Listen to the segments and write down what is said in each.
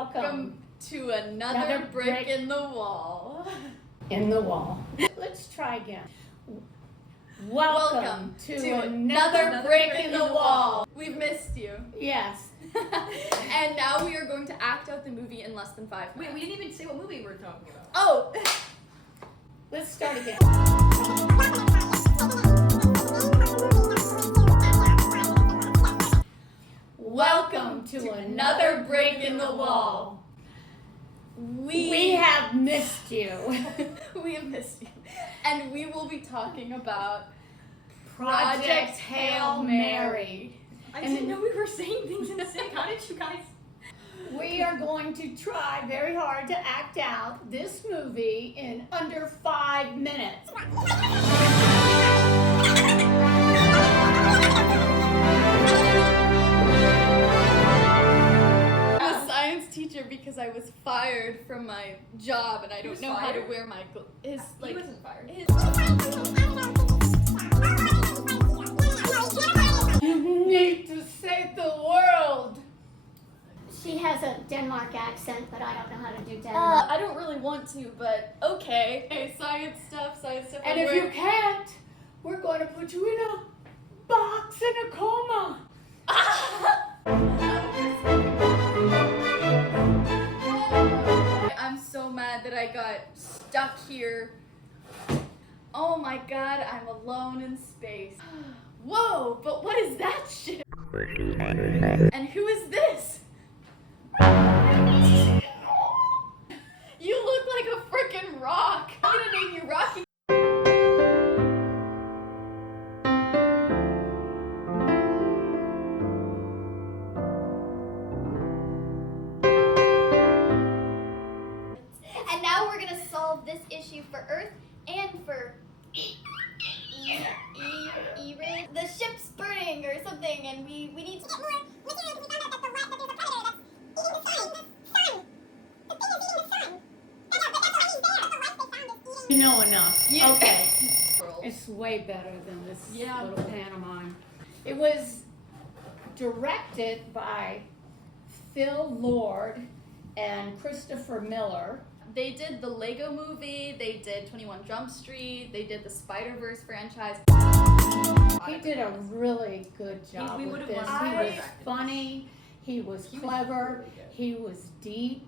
Welcome to another brick in the wall. In the wall. Let's try again. Welcome to another brick in the wall. We've missed you. Yes. And now we are going to act out the movie in less than 5 minutes. Wait, we didn't even say what movie we're talking about. Oh! Let's start again. Welcome to another brick in the wall. We have missed you. We have missed you. And we will be talking about Project Hail Mary. I didn't know we were saying things in sync. How did you guys? We are going to try very hard to act out this movie in under 5 minutes. I'm a science teacher because I was fired from my job and I don't know how to wear my He wasn't fired. You need to save the world. She has a Denmark accent, but I don't know how to do Denmark. I don't really want to, but okay. Hey, science stuff. And if you can't, we're going to put you in a box in a coma. I'm so mad that I got stuck here. Oh my god, I'm alone in space. Whoa, but what is that shit? And who is this? You look like a freaking rock. I'm gonna name you Rocky. And now we're gonna solve this issue for Earth and for the ship's burning or something, and we need to get more material because we found out that there's a predator that's eating the sun. The thing is eating the sun. But that's why he's there. The life they found is eating. You know enough. Yeah. Okay. It's way better than this little pantomime. It was directed by Phil Lord and Christopher Miller. They did the Lego movie, they did 21 Jump Street, they did the Spider-Verse franchise. He did a really good job We with would've this. wanted He to was direct it. funny, he was clever, he was deep,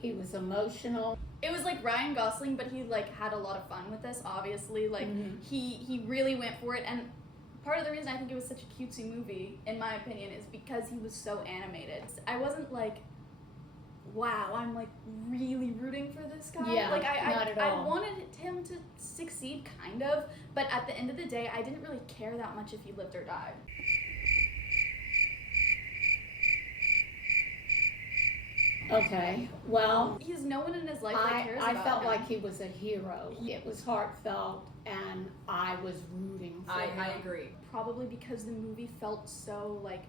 he was emotional. It was like Ryan Gosling, but he like had a lot of fun with this, obviously. Like he really went for it, and part of the reason I think it was such a cutesy movie, in my opinion, is because he was so animated. I wasn't like, wow, I'm like really rooting for this guy. Yeah, like not at all. I wanted him to succeed, kind of, but at the end of the day, I didn't really care that much if he lived or died. Okay, well, He's no one in his life that cares I about felt him. like he was a hero. It was heartfelt, and I was rooting for him. I agree. Probably because the movie felt so like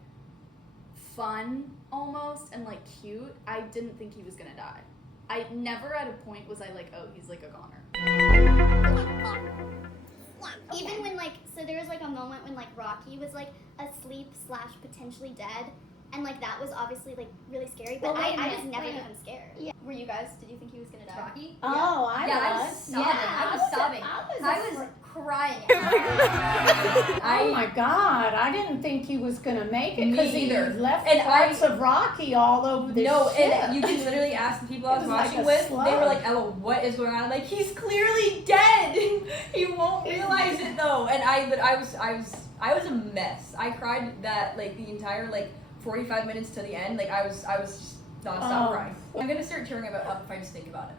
fun almost and like cute. I didn't think he was gonna die. I never at a point was I like, oh, he's like a goner. Even when so there was like a moment when like Rocky was like asleep / potentially dead, and like that was obviously like really scary. But Well, wait a I minute, was never wait a even scared. Yeah. Were you guys? Did you think he was gonna die? Rocky? Oh, I was. sobbing. Yeah, I was sobbing. I was crying. Oh my God! I didn't think he was gonna make it because he either. left And parts of Rocky all over the No, ship. and you can literally ask the people I was It was like watching a with. slug. They were like, "Ella, what is going on?" I'm like, he's clearly dead. He won't realize it though. And I was a mess. I cried that like the entire 45 minutes to the end. Like I was just nonstop crying. I'm gonna start tearing up if I just think about it.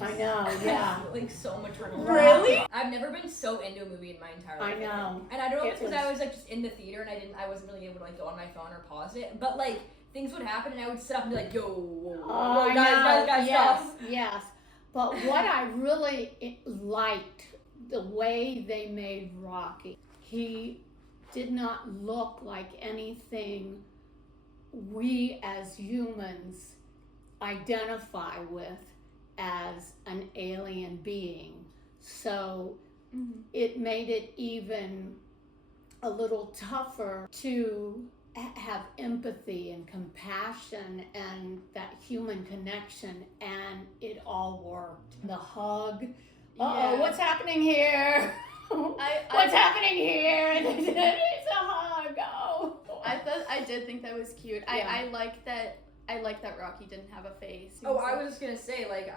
I know, yeah. Like so much relief. Really? I've never been so into a movie in my entire life. I know. And I don't know if it's It because I was just in the theater and I wasn't really able to go on my phone or pause it. But things would happen and I would sit up and be like, yo, whoa, I guys, know. Yes, stop. yes. But what I really liked, the way they made Rocky. He did not look like anything we as humans identify with as an alien being. So it made it even a little tougher to have empathy and compassion and that human connection, and it all worked. The hug. Yeah. What's happening here? What's happening here? It's a hug. Oh. I did think that was cute. Yeah. I like that. I like that Rocky didn't have a face. Oh, I was just gonna say, like,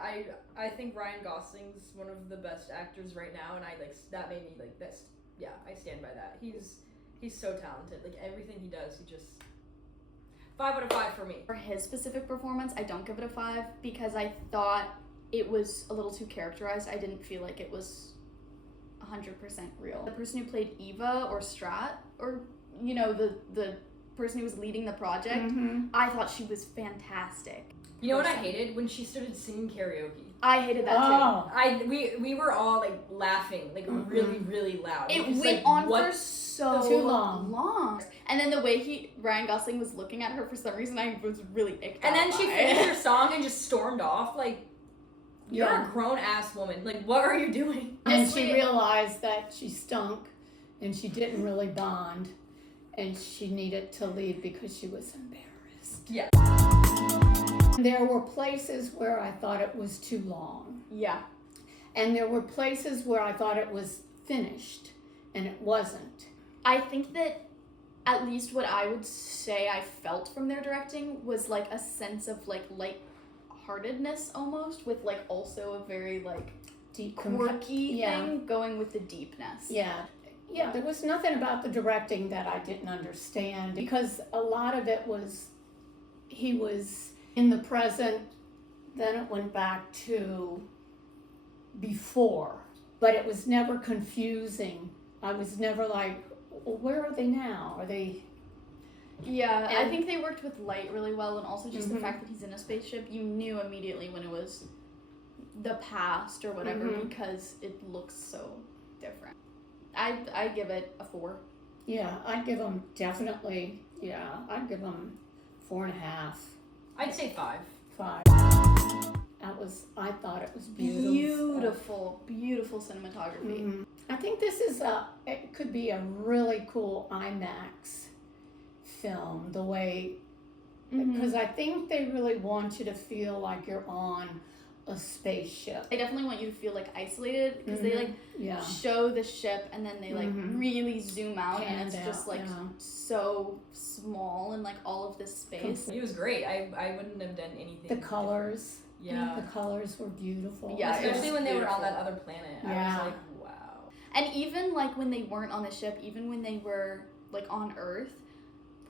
I think Ryan Gosling's one of the best actors right now, and that made me like this. Yeah, I stand by that. He's so talented. Like, everything he does, he just 5 out of 5 for me. For his specific performance, I don't give it a 5 because I thought it was a little too characterized. I didn't feel like it was 100% real. The person who played Eva or Strat, or you know, the person who was leading the project, I thought she was fantastic. You know what I hated? When she started singing karaoke. I hated that too. We were all like laughing, like really, really loud. It was went like, on what? for so Too long. And then the way Ryan Gosling was looking at her, for some reason I was really icked And out then she by finished it. her song and just stormed off. Like, you're Yeah. a grown ass woman. Like, what are you doing? And Honestly- she realized that she stunk and she didn't really bond and she needed to leave because she was embarrassed. Yeah. There were places where I thought it was too long. Yeah. And there were places where I thought it was finished and it wasn't. I think that at least what I would say I felt from their directing was like a sense of like lightheartedness almost, with like also a very like Deep quirky thing going with the deepness. Yeah, there was nothing about the directing that I didn't understand because a lot of it was, he was in the present, then it went back to before, but it was never confusing. I was never like, well, where are they now? Are they? Yeah, I And- think they worked with light really well, and also just the Mhm. fact that he's in a spaceship, you knew immediately when it was the past or whatever Mhm. because it looks so different. I give it a 4. Yeah, I'd give them definitely, I'd give them 4.5, I'd say 5. 5. I thought it was beautiful. Beautiful cinematography. Mhm. I think this is it could be a really cool IMAX film, the way, because I think they really want you to feel like you're on a spaceship. They definitely want you to feel like isolated because they like Yeah. show the ship and then they like really zoom out and Panned it's just out, like yeah. so small and like all of this space. It was great. I wouldn't have done anything. The colors. Yeah. The colors were beautiful. Yeah, it was Especially when they were on that beautiful. other planet. Yeah. I was like, wow. And even like when they weren't on the ship, even when they were like on Earth,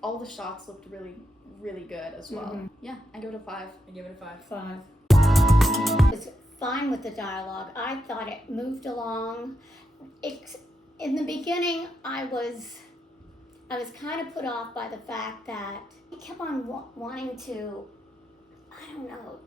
all the shots looked really, really good as well. Mhm. Yeah, I give it a 5. I give it a 5. 5. Was fine with the dialogue. I thought it moved along. In the beginning, I was kind of put off by the fact that he kept on wanting to. I don't know.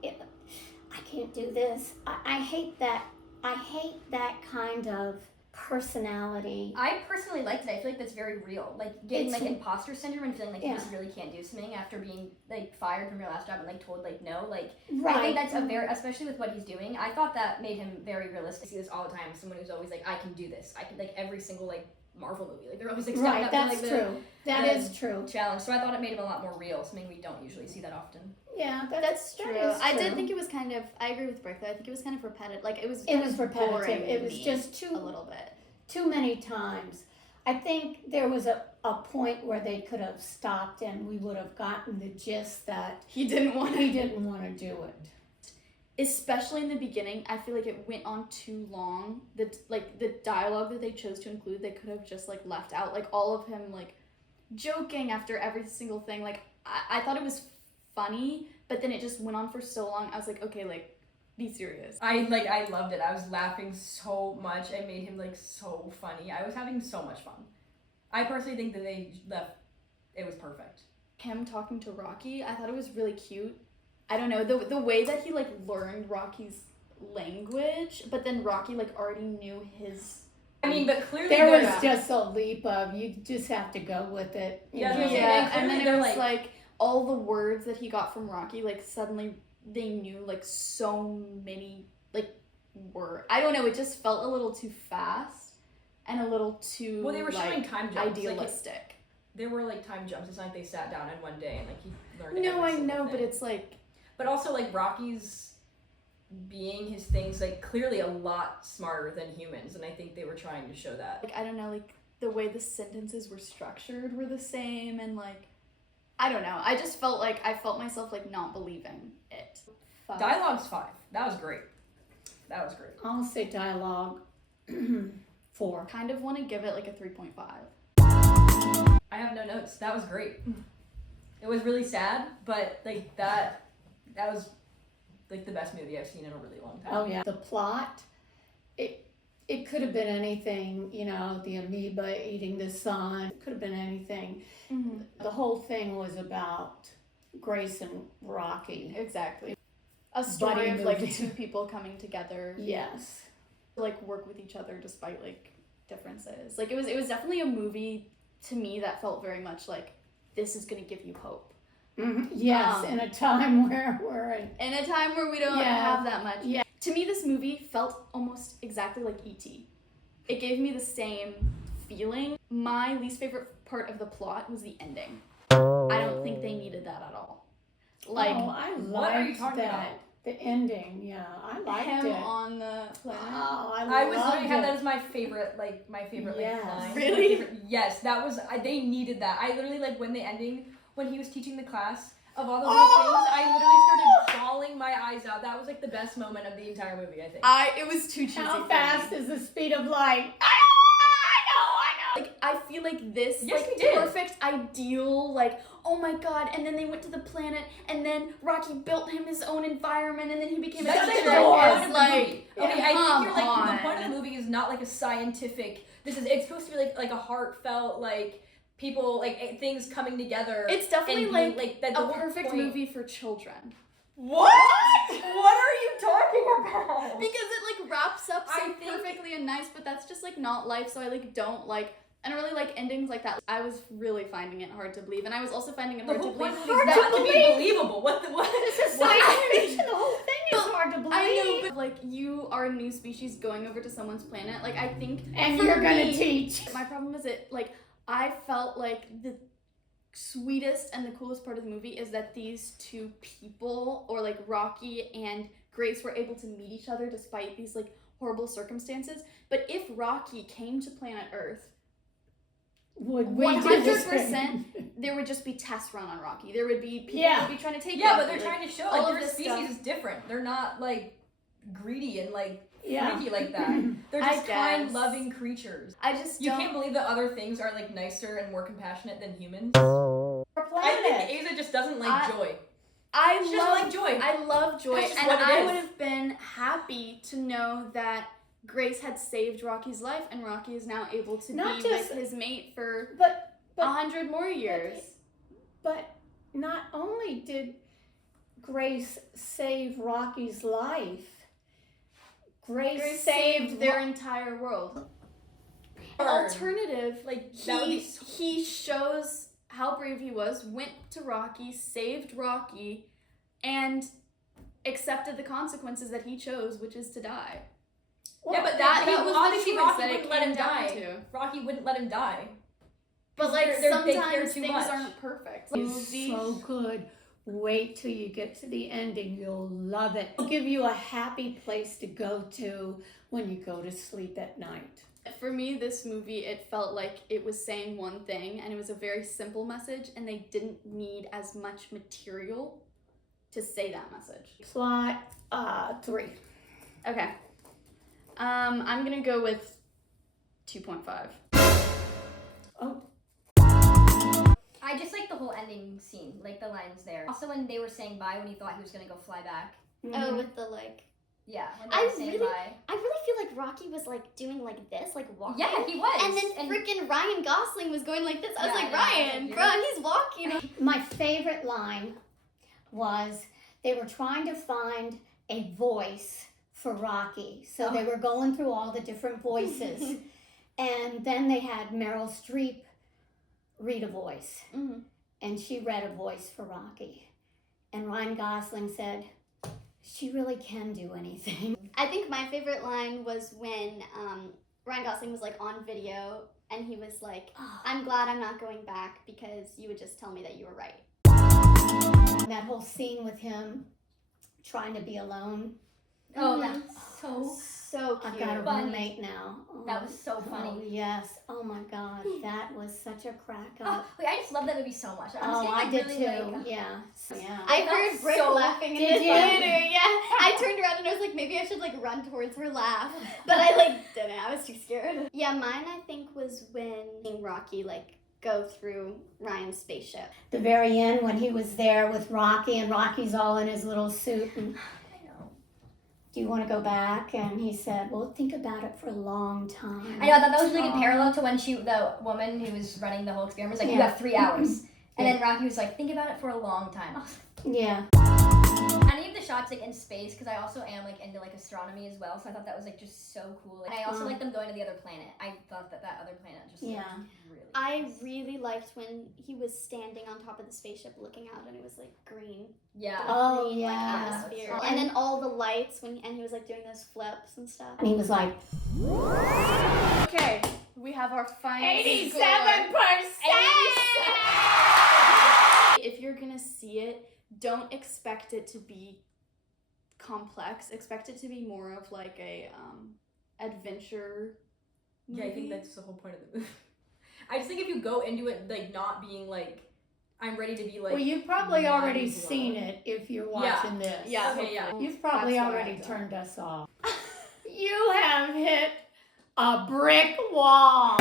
I can't do this. I hate that. I hate that kind of personality. I personally liked it. I feel like that's very real. Like getting It's- like imposter syndrome and feeling like Yeah. you just really can't do something after being like fired from your last job and like told like no. Like Right. I think that's a very, especially with what he's doing. I thought that made him very realistic. I see this all the time. Someone who's always like, I can do this. I can, like every single like Marvel movie. Like they're always like stepping Right, up that's to, like, true. That the is true. challenge. So I thought it made him a lot more real. Something we don't usually see that often. Yeah, That's that true. is I did true. think it was kind of. I agree with Brick though. I think it was kind of repetitive. Like it was. It kind was of repetitive. boring It was me just a little bit. too many times. I think there was a point where they could have stopped and we would have gotten the gist that He didn't want he didn't want to do it. Especially in the beginning, I feel like it went on too long. The dialogue that they chose to include, they could have just like left out. Like all of him like joking after every single thing. Like I thought it was funny, but then it just went on for so long. I was like, okay, like be serious. I loved it. I was laughing so much. It made him like so funny. I was having so much fun. I personally think that they left. It was perfect. Him talking to Rocky, I thought it was really cute. I don't know, the way that he like learned Rocky's language, but then Rocky like already knew his. I mean, but clearly There they're was not- just a leap of, you just have to go with it. you Yeah, know. there's- Yeah, and and then clearly it was they're, like all the words that he got from Rocky, like suddenly they knew like so many like words. I don't know, it just felt a little too fast and a little too Well, they were showing like, time jumps. idealistic. there were like time jumps. It's not like they sat down in one day and like he learned. No, every I single know, thing. but it's like But also like Rocky's being his things like clearly a lot smarter than humans, and I think they were trying to show that. I don't know, like the way the sentences were structured were the same, and like I don't know. I just felt like I felt myself like not believing it. Dialogue's 5. That was great. That was great. I'll say dialogue 4. Kind of want to give it like a 3.5. I have no notes. That was great. It was really sad, but like that was like the best movie I've seen in a really long time. Oh yeah. The plot, it could have been anything, you know, the amoeba eating the sun. It could have been anything. Mm-hmm. The whole thing was about Grace and Rocky. Exactly. A story Buddy of like movie. 2 people coming together, Yes. to, like work with each other despite like differences. Like it was definitely a movie to me that felt very much like this is gonna give you hope. Yes, in a time where we're in. In a time where we don't Yeah. have that much. Yeah. To me, this movie felt almost exactly like E.T. It gave me the same feeling. My least favorite part of the plot was the ending. I don't think they needed that at all. Like oh, I liked what are you talking that. about? The ending, yeah, I liked him it. on the planet. Oh, I was loved literally had it. that as my favorite like Yes. line. Really? My favorite- yes, that was they needed that. I literally like when the ending when he was teaching the class of all those little things, I literally started bawling my eyes out. That was like the best moment of the entire movie, I think. It was too cheesy. How for fast me. is the speed of light? Like I feel like this Yes, like we did. perfect ideal like oh my god, and then they went to the planet and then Rocky built him his own environment and then he became That's a like teacher. the point It's of the like movie. Okay, I come think you're like the on. point of the movie is not like a scientific. It's supposed to be like a heartfelt like people like things coming together. It's definitely and like, being, that the a whole perfect point- movie for children. What? What are you talking about? Because it like wraps up so I think- perfectly and nice, but that's just like not life, so I like don't like I don't really like endings like that. I was really finding it hard to believe, and I was also finding it The hard to whole point believe. of it is not to be believable. What? This is What? science fiction. The whole thing is hard to believe. I know, but like you are a new species going over to someone's planet. Like I think, And for you're gonna me, teach. My problem is it like I felt like the sweetest and the coolest part of the movie is that these 2 people, or like Rocky and Grace, were able to meet each other despite these like horrible circumstances. But if Rocky came to planet Earth, Would we do the 100% same? there would just be tests run on Rocky. There would be people Yeah. who would be trying to take Yeah, Rocky. but they're like, trying to show all like of their this species stuff. is different. They're not like greedy and like Yeah. freaky like that. They're I just kind, guess. loving creatures. I just You don't. can't believe that other things are like nicer and more compassionate than humans. Our I planet. think Asa just doesn't like joy. I She love doesn't like joy. I love joy, That's just and what it I is. would have been happy to know that Grace had saved Rocky's life, and Rocky is now able to Not be just- with his mate for But 100 more years. But not only did Grace save Rocky's life, Grace saved their entire world. Alternative, Like that would be he shows how brave he was, went to Rocky, saved Rocky, and accepted the consequences that he chose, which is to die. yeah, but that that it was obviously the choice Rocky that it wouldn't let him came down die. to. Rocky wouldn't let him die. But like They care sometimes too things much. aren't perfect. It's so good. Wait till you get to the ending. You'll love it. It'll give you a happy place to go to when you go to sleep at night. For me, this movie, it felt like it was saying one thing, and it was a very simple message, and they didn't need as much material to say that message. Plot 3. Okay. I'm gonna go with 2.5. Oh, I just like the whole ending scene, like the lines there. Also, when they were saying bye, when he thought he was gonna go fly back. Oh, with the like. Yeah, when they I were saying really- bye. I really feel like Rocky was like doing like this, like walking. Yeah, he was. And then freaking Ryan Gosling was going like this. I was Yeah, like, I know, I was Ryan, like, bro, he's walking. my favorite line was they were trying to find a voice for Rocky. So they were going through all the different voices. And then they had Meryl Streep read a voice. Mhm. And she read a voice for Rocky. And Ryan Gosling said, she really can do anything. I think my favorite line was when Ryan Gosling was like on video and he was like, I'm glad I'm not going back because you would just tell me that you were right. That whole scene with him trying to be alone. Oh, that's So cute. I've got a Funny. roommate now. That was so funny. Oh, yes. Oh my God. That was such a crack Oh, up. wait, I just love that movie so much. I'm just Oh, getting, I like, did really, too. like, Yeah. Yeah. I felt heard Brick so- laughing in Did the you? theater. Yeah, I turned around and I was like, maybe I should like run towards her laugh, but I like didn't. I was too scared. Yeah, mine I think was when Rocky like go through Ryan's spaceship. The very end when he was there with Rocky and Rocky's all in his little suit and I know. do you want to go back? And he said, well, think about it for a long time. I know, I thought that was really good parallel to when the woman who was running the whole experiment was like, you Yeah. have 3 hours. And then Rocky was like, think about it for a long time. Yeah. Any of the shots like in space, because I also am like into like astronomy as well, so I thought that was like just so cool. And I also like them going to the other planet. I thought that other planet just Yeah. looked really I nice. really liked when he was standing on top of the spaceship looking out and it was like green. Yeah. Oh, Green, like, yeah. atmosphere. And then all the lights and he was like doing those flips and stuff. And he was like, Okay, we have our final 87%! If you're gonna see it, don't expect it to be complex. Expect it to be more of like a adventure movie. Yeah, I think that's the whole point of the movie. I just think if you go into it like not being like, I'm ready to be like. well, you've probably already mind seen blown. it if you're Yeah. watching this. Yeah. Okay, yeah. You've probably That's what already I've done. turned us off. You have hit a brick wall.